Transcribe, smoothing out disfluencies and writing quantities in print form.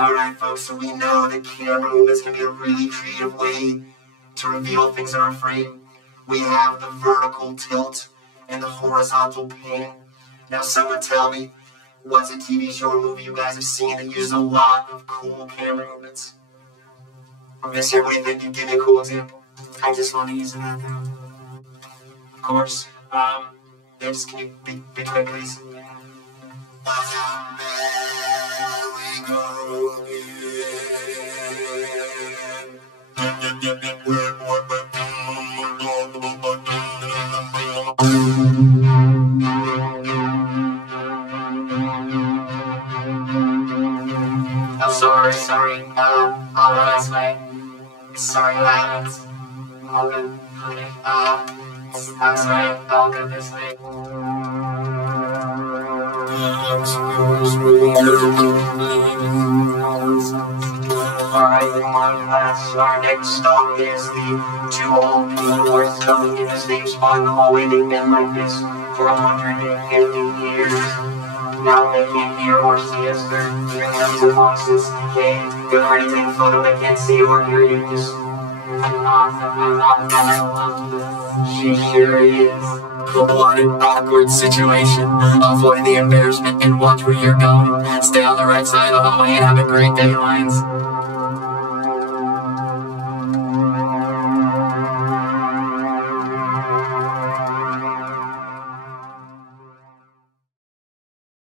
Alright folks, so we know that camera movements can be a really creative way to reveal things in our frame. We have the vertical tilt and the horizontal pan. Now someone tell me, what's a TV show or movie you guys have seen that uses a lot of cool camera movements? Miss here, what do you think? You give me a cool example. I just want to use an anthem. Of course. Just can you be quick, please? Oh, sorry. All right, this way. Sorry, violence. All good. I'm sorry. I'll go this way. Alright, our next stop is the two old people worth coming in the same spot in the hallway. They've been like this for 150 years. Now they can't hear or see us. They're bringing up to boxes. Hey, go ahead and take a photo. They can't see or hear you. Just she sure is. What an awkward situation. Avoid the embarrassment and watch where you're going. Stay on the right side of the hallway and have a great day, Lions.